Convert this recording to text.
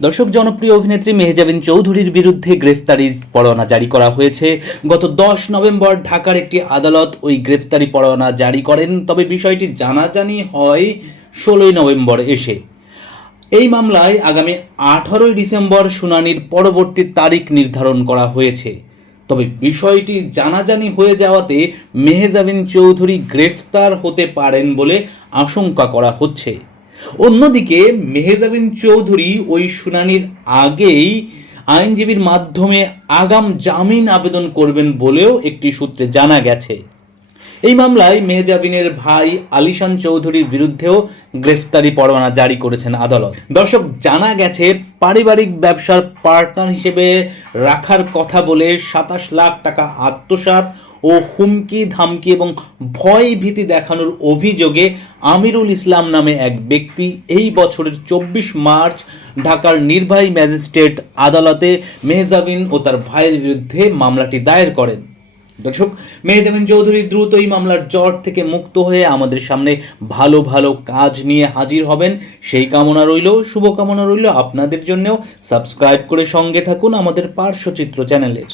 দর্শক, জনপ্রিয় অভিনেত্রী মেহজাবিন চৌধুরীর বিরুদ্ধে গ্রেফতারি পরোয়ানা জারি করা হয়েছে। গত 10 নভেম্বর ঢাকার একটি আদালত ওই গ্রেফতারি পরোয়ানা জারি করেন। তবে বিষয়টি জানাজানি হয় 16 নভেম্বর এসে। এই মামলায় আগামী 18 ডিসেম্বর শুনানির পরবর্তী তারিখ নির্ধারণ করা হয়েছে। তবে বিষয়টি জানাজানি হয়ে যাওয়াতে মেহজাবিন চৌধুরী গ্রেফতার হতে পারেন বলে আশঙ্কা করা হচ্ছে। অন্যদিকে মেহজাবিন চৌধুরী ওই শুনানির আগেই আইনজীবীর মাধ্যমে আগাম জামিন আবেদন করবেন বলেও একটি সূত্রে জানা গেছে। এই মামলায় মেহজাবিনের ভাই আলিশান চৌধুরীর বিরুদ্ধেও গ্রেফতারি পরোয়ানা জারি করেছেন আদালত। দর্শক, জানা গেছে পারিবারিক ব্যবসার পার্টনার হিসেবে রাখার কথা বলে 27 লাখ টাকা আত্মসাৎ ও হুমকি ধামকি এবং ভয় ভীতি দেখানোর অভিযোগে আমিরুল ইসলাম নামে এক ব্যক্তি এই বছরের 24 মার্চ ঢাকার নির্বাহী ম্যাজিস্ট্রেট আদালতে মেহজাবিন ও তার ভাইয়ের বিরুদ্ধে মামলাটি দায়ের করেন। দর্শক, মেহজাবিন চৌধুরী দ্রুত এই মামলার জট থেকে মুক্ত হয়ে আমাদের সামনে ভালো ভালো কাজ নিয়ে হাজির হবেন, সেই কামনা রইল। শুভকামনা রইল আপনাদের জন্যও। সাবস্ক্রাইব করে সঙ্গে থাকুন আমাদের পার্শ্বচিত্র চ্যানেলের।